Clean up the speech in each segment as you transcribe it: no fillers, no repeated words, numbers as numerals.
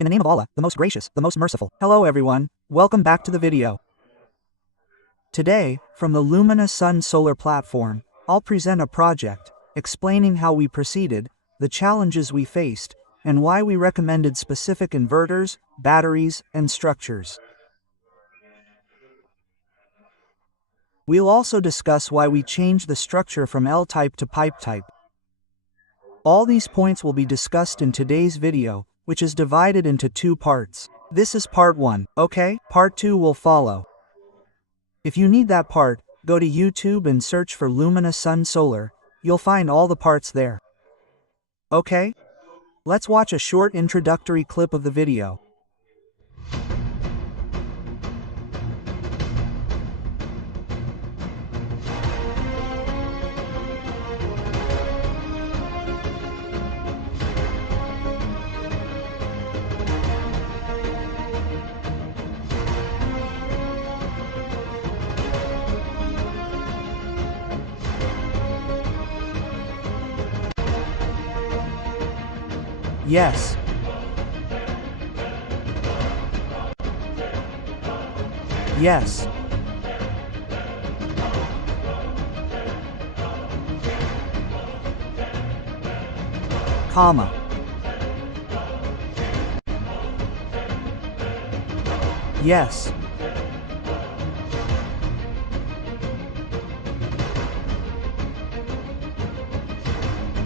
In the name of Allah, the most gracious, the most merciful. Hello everyone, welcome back to the video. Today, from the LUMISUNS solar platform, I'll present a project, explaining how we proceeded, the challenges we faced, and why we recommended specific inverters, batteries, and structures. We'll also discuss why we changed the structure from L-type to pipe type. All these points will be discussed in today's video, which is divided into two parts. This is part 1, okay? Part 2 will follow. If you need that part, go to YouTube and search for LUMISUNS Solar, you'll find all the parts there. Okay? Let's watch a short introductory clip of the video. Yes. Yes. Comma. Yes.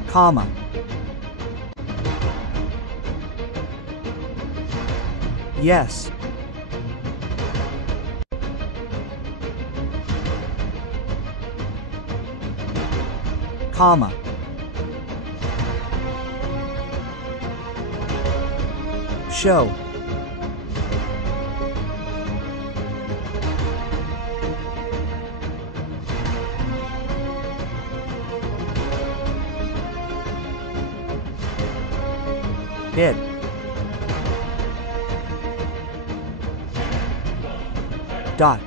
Comma. Yes. Comma. Show. It. Dot.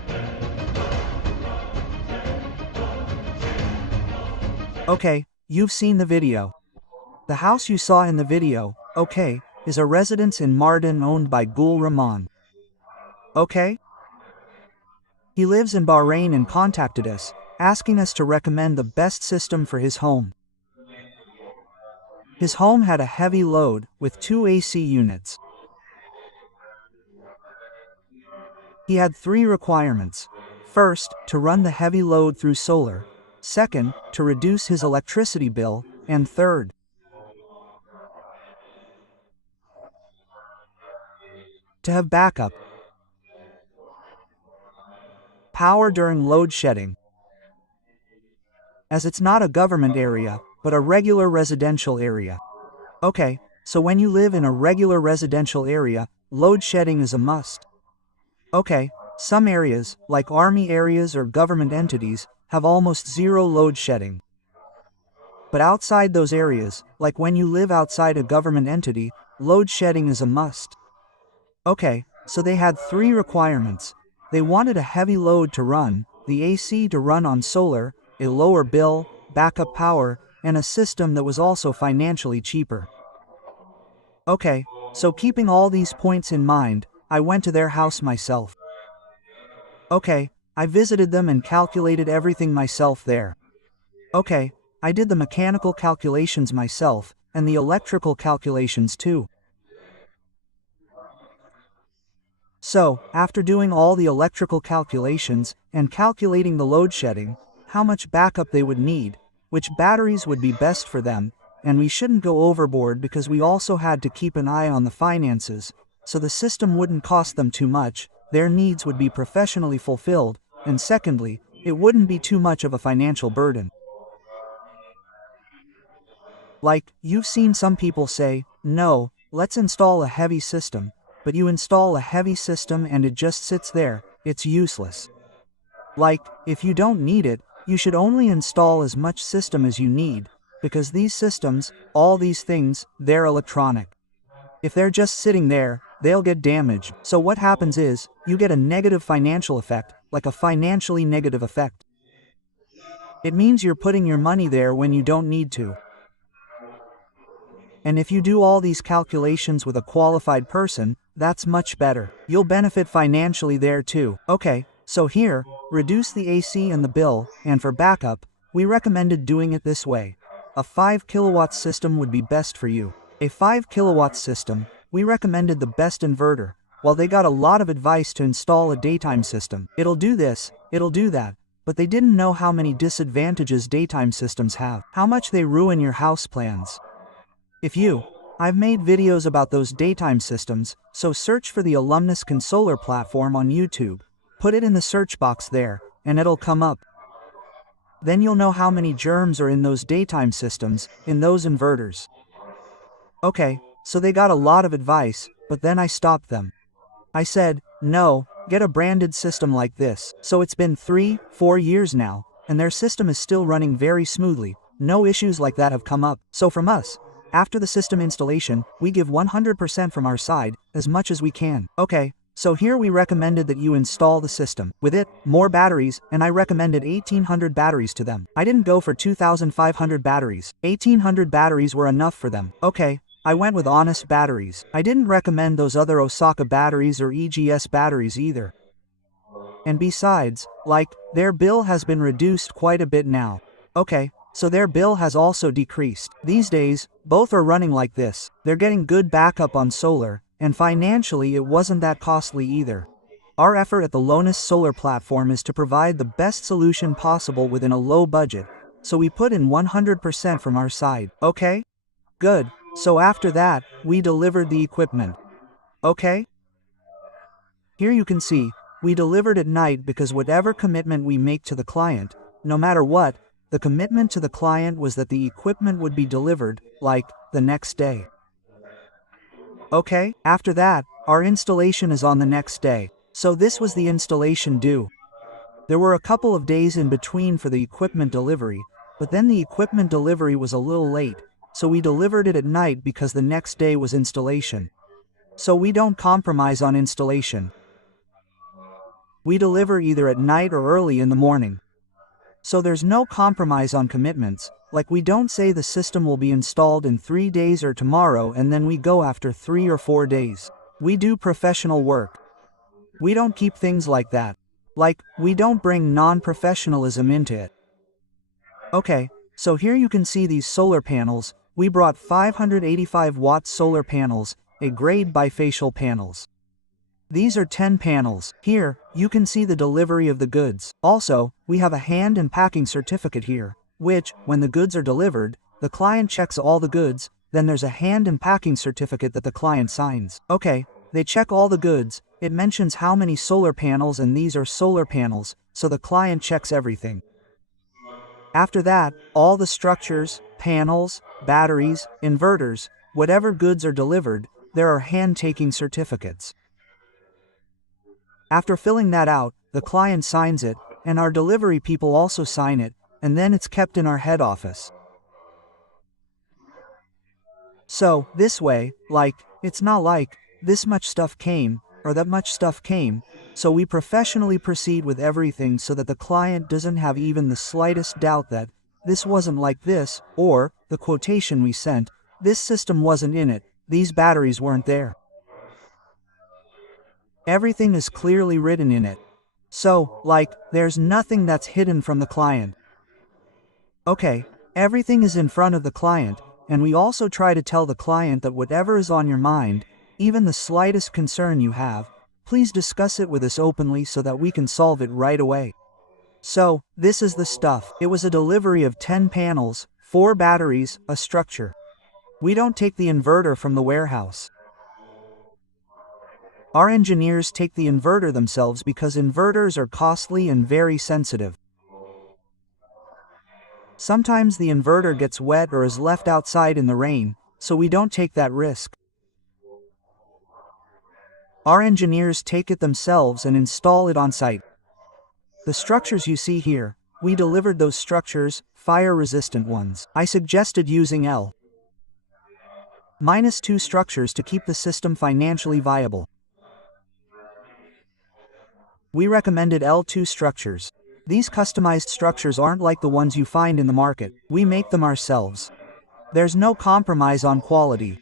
Okay, you've seen the video. The house you saw in the video, okay, is a residence in Mardan owned by Gul Rahman. Okay? He lives in Bahrain and contacted us, asking us to recommend the best system for his home. His home had a heavy load, with 2 AC units. He had 3 requirements. First, to run the heavy load through solar. Second, to reduce his electricity bill. And third, to have backup power during load shedding. As it's not a government area, but a regular residential area. Okay, so when you live in a regular residential area, load shedding is a must. Okay, some areas, like army areas or government entities, have almost zero load shedding. But outside those areas, like when you live outside a government entity, load shedding is a must. Okay, so they had 3 requirements. They wanted a heavy load to run, the AC to run on solar, a lower bill, backup power, and a system that was also financially cheaper. Okay, so keeping all these points in mind, I went to their house myself. Okay, I visited them and calculated everything myself there. Okay, I did the mechanical calculations myself, and the electrical calculations too. So, after doing all the electrical calculations, and calculating the load shedding, how much backup they would need, which batteries would be best for them, and we shouldn't go overboard because we also had to keep an eye on the finances, so the system wouldn't cost them too much, their needs would be professionally fulfilled, and secondly, it wouldn't be too much of a financial burden. Like, you've seen some people say, no, let's install a heavy system, but you install a heavy system and it just sits there, it's useless. Like, if you don't need it, you should only install as much system as you need, because these systems, all these things, they're electronic. If they're just sitting there, they'll get damaged. So what happens is, you get a negative financial effect, like a financially negative effect. It means you're putting your money there when you don't need to. And if you do all these calculations with a qualified person, that's much better. You'll benefit financially there too. Okay, so here, reduce the AC and the bill, and for backup, we recommended doing it this way. A 5 kilowatt system would be best for you. A 5 kilowatt system, we recommended the best inverter. While they got a lot of advice to install a daytime system. It'll do this, it'll do that. But they didn't know how many disadvantages daytime systems have. How much they ruin your house plans. I've made videos about those daytime systems, so search for the Luminous Solar platform on YouTube. Put it in the search box there, and it'll come up. Then you'll know how many germs are in those daytime systems, in those inverters. Okay, so they got a lot of advice, but then I stopped them. I said, no, get a branded system like this. So it's been 3-4 years now, and their system is still running very smoothly. No issues like that have come up. So from us, after the system installation, we give 100% from our side, as much as we can. Okay, so here we recommended that you install the system. With it, more batteries, and I recommended 1800 batteries to them. I didn't go for 2500 batteries. 1800 batteries were enough for them. Okay, I went with honest batteries. I didn't recommend those other Osaka batteries or EGS batteries either. And besides, their bill has been reduced quite a bit now. Okay, so their bill has also decreased. These days, both are running like this. They're getting good backup on solar, and financially it wasn't that costly either. Our effort at the Luminous Solar platform is to provide the best solution possible within a low budget, so we put in 100% from our side. Okay? Good. So after that, we delivered the equipment. Okay? Here you can see, we delivered at night because whatever commitment we make to the client, no matter what, the commitment to the client was that the equipment would be delivered, the next day. Okay? After that, our installation is on the next day. So this was the installation due. There were a couple of days in between for the equipment delivery, but then the equipment delivery was a little late, so we delivered it at night because the next day was installation. So we don't compromise on installation. We deliver either at night or early in the morning. So there's no compromise on commitments, we don't say the system will be installed in 3 days or tomorrow and then we go after 3 or 4 days. We do professional work. We don't keep things like that. We don't bring non-professionalism into it. Okay, so here you can see these solar panels. We brought 585 watt solar panels, a grade bifacial panels. These are 10 panels. Here, you can see the delivery of the goods. Also, we have a hand and packing certificate here, which, when the goods are delivered, the client checks all the goods, then there's a hand and packing certificate that the client signs. Okay, they check all the goods, it mentions how many solar panels and these are solar panels, so the client checks everything. After that, all the structures, panels, batteries, inverters, whatever goods are delivered, there are hand-taking certificates. After filling that out, the client signs it, and our delivery people also sign it, and then it's kept in our head office. So, this way, it's not like, this much stuff came, or that much stuff came, so we professionally proceed with everything so that the client doesn't have even the slightest doubt that, this wasn't like this, or, the quotation we sent, this system wasn't in it, these batteries weren't there. Everything is clearly written in it. So, there's nothing that's hidden from the client. Okay, everything is in front of the client, and we also try to tell the client that whatever is on your mind, even the slightest concern you have, please discuss it with us openly so that we can solve it right away. So, this is the stuff. It was a delivery of 10 panels, 4 batteries, a structure. We don't take the inverter from the warehouse. Our engineers take the inverter themselves because inverters are costly and very sensitive. Sometimes the inverter gets wet or is left outside in the rain, so we don't take that risk. Our engineers take it themselves and install it on site. The structures you see here, we delivered those structures, fire-resistant ones. I suggested using L-2 structures to keep the system financially viable. We recommended L2 structures. These customized structures aren't like the ones you find in the market. We make them ourselves. There's no compromise on quality.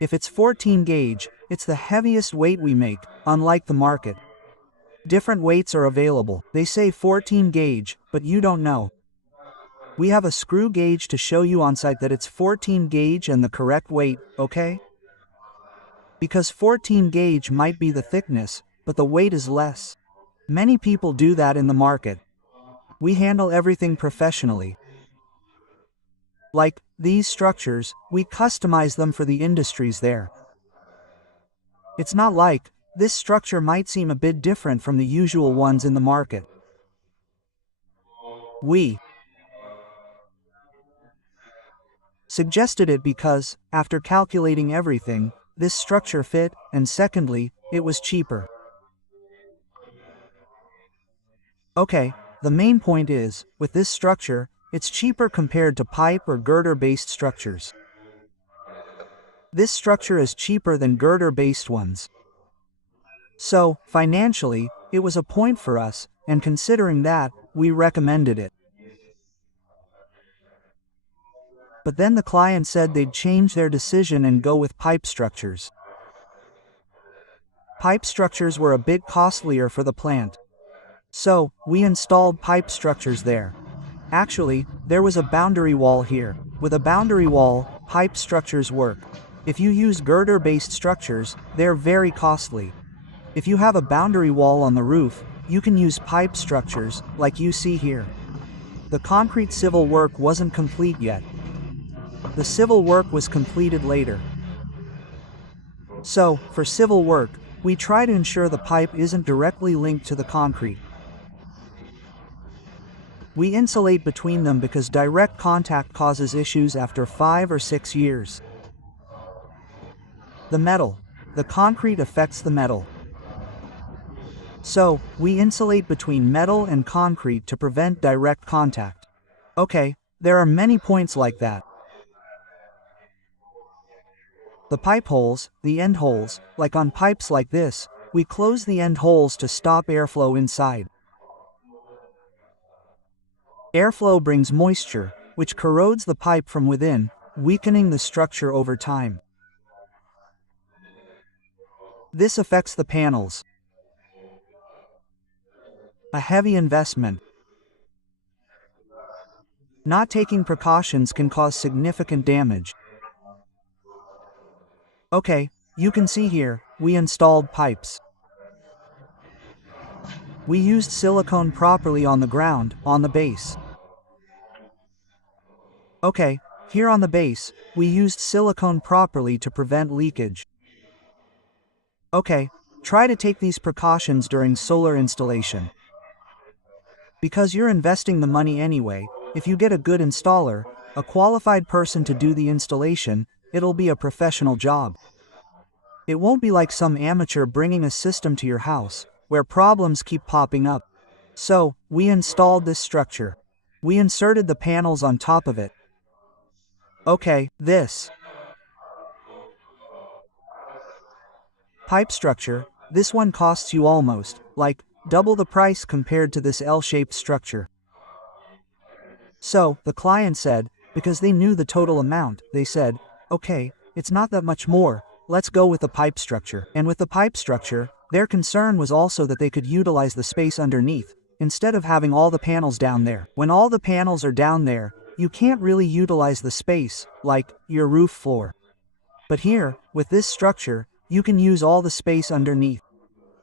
If it's 14 gauge, it's the heaviest weight we make, unlike the market. Different weights are available. They say 14 gauge, but you don't know. We have a screw gauge to show you on site that it's 14 gauge and the correct weight, okay? Because 14 gauge might be the thickness, but the weight is less. Many people do that in the market. We handle everything professionally. Like these structures, we customize them for the industries there. It's not like, this structure might seem a bit different from the usual ones in the market. We suggested it because, after calculating everything, this structure fit, and secondly, it was cheaper. Okay, the main point is, with this structure, it's cheaper compared to pipe or girder-based structures. This structure is cheaper than girder-based ones. So, financially, it was a point for us, and considering that, we recommended it. But then the client said they'd change their decision and go with pipe structures. Pipe structures were a bit costlier for the plant. So, we installed pipe structures there. Actually, there was a boundary wall here. With a boundary wall, pipe structures work. If you use girder-based structures, they're very costly. If you have a boundary wall on the roof, you can use pipe structures, like you see here. The concrete civil work wasn't complete yet. The civil work was completed later. So, for civil work, we try to ensure the pipe isn't directly linked to the concrete. We insulate between them because direct contact causes issues after 5 or 6 years. The metal. The concrete affects the metal. So, we insulate between metal and concrete to prevent direct contact. Okay, there are many points like that. The pipe holes, the end holes, like on pipes like this, we close the end holes to stop airflow inside. Airflow brings moisture, which corrodes the pipe from within, weakening the structure over time. This affects the panels. A heavy investment. Not taking precautions can cause significant damage. Okay, you can see here, we installed pipes. We used silicone properly on the ground, on the base. Okay, here on the base, we used silicone properly to prevent leakage. Okay, try to take these precautions during solar installation. Because you're investing the money anyway, if you get a good installer, a qualified person to do the installation, it'll be a professional job. It won't be like some amateur bringing a system to your house, where problems keep popping up. So, we installed this structure. We inserted the panels on top of it. Okay, this pipe structure, this one costs you almost, like, double the price compared to this L-shaped structure. So, the client said, because they knew the total amount, they said, okay, it's not that much more, let's go with the pipe structure. And with the pipe structure, their concern was also that they could utilize the space underneath, instead of having all the panels down there. When all the panels are down there, you can't really utilize the space, like, your roof floor. But here, with this structure, you can use all the space underneath.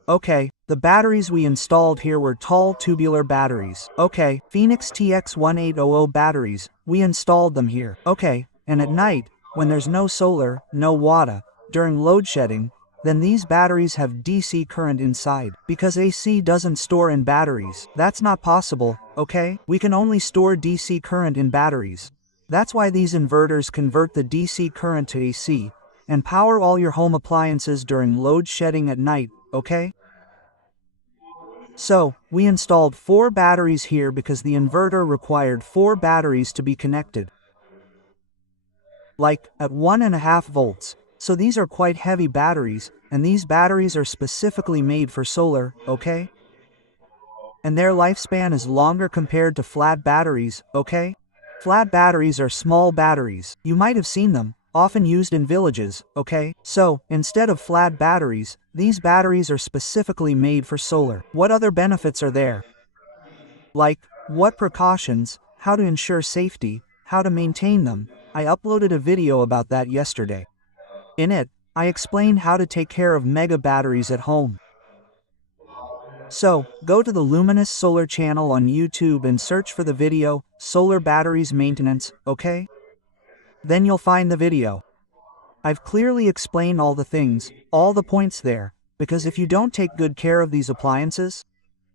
Okay, the batteries we installed here were tall tubular batteries. Okay, Phoenix TX1800 batteries, we installed them here. Okay, and at night, when there's no solar, no water, during load shedding, then these batteries have DC current inside. Because AC doesn't store in batteries. That's not possible, okay? We can only store DC current in batteries. That's why these inverters convert the DC current to AC, and power all your home appliances during load shedding at night, okay? So, we installed 4 batteries here because the inverter required 4 batteries to be connected. Like, at 1.5 volts. So these are quite heavy batteries, and these batteries are specifically made for solar, okay? And their lifespan is longer compared to flat batteries, okay? Flat batteries are small batteries. You might have seen them, often used in villages, okay? So, instead of flat batteries, these batteries are specifically made for solar. What other benefits are there? Like, what precautions, how to ensure safety, how to maintain them. I uploaded a video about that yesterday. In it, I explained how to take care of mega batteries at home. So, go to the Luminous Solar channel on YouTube and search for the video, Solar Batteries Maintenance, okay? Then you'll find the video. I've clearly explained all the things, all the points there, because if you don't take good care of these appliances,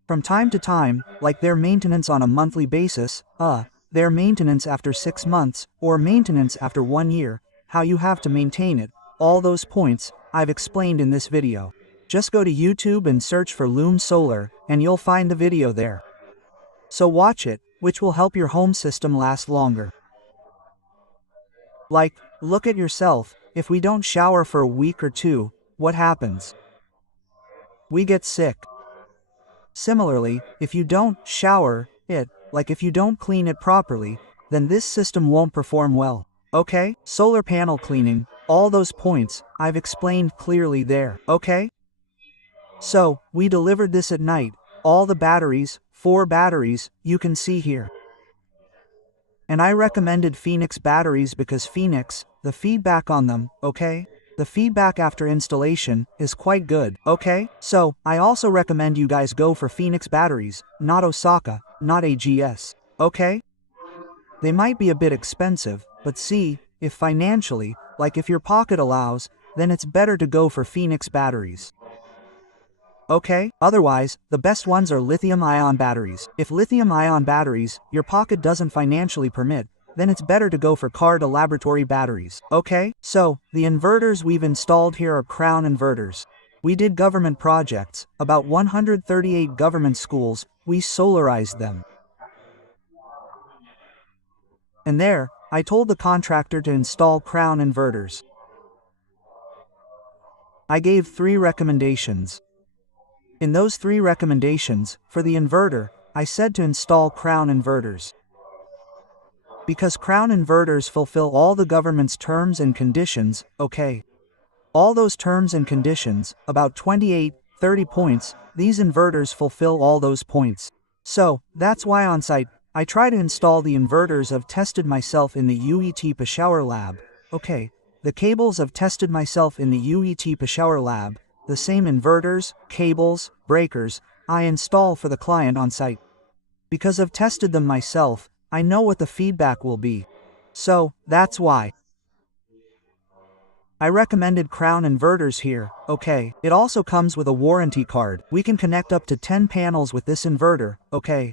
from time to time, like their maintenance on a monthly basis, their maintenance after 6 months, or maintenance after 1 year, how you have to maintain it, all those points, I've explained in this video. Just go to YouTube and search for Loom Solar, and you'll find the video there. So watch it, which will help your home system last longer. Like, look at yourself, if we don't shower for a week or 2, what happens? We get sick. Similarly, if you don't shower it, like if you don't clean it properly, then this system won't perform well. Okay? Solar panel cleaning, all those points, I've explained clearly there, okay? So, we delivered this at night, all the batteries, 4 batteries, you can see here. And I recommended Phoenix batteries because Phoenix, the feedback on them, okay? The feedback after installation is quite good, okay? So, I also recommend you guys go for Phoenix batteries, not Osaka, not AGS, okay? They might be a bit expensive, but see, if financially, like if your pocket allows, then it's better to go for Phoenix batteries. Okay? Otherwise, the best ones are lithium-ion batteries. If lithium-ion batteries, your pocket doesn't financially permit, then it's better to go for car-to-laboratory batteries. Okay? So, the inverters we've installed here are Crown inverters. We did government projects, about 138 government schools, we solarized them. And there, I told the contractor to install Crown inverters. I gave 3 recommendations. In those 3 recommendations, for the inverter, I said to install Crown inverters. Because Crown inverters fulfill all the government's terms and conditions, okay? All those terms and conditions, about 28, 30 points, these inverters fulfill all those points. So, that's why on site, I try to install the inverters I've tested myself in the UET Peshawar lab, okay? The cables I've tested myself in the UET Peshawar lab, the same inverters, cables, breakers, I install for the client on site. Because I've tested them myself, I know what the feedback will be. So, that's why I recommended Crown inverters here, okay? It also comes with a warranty card. We can connect up to 10 panels with this inverter, okay?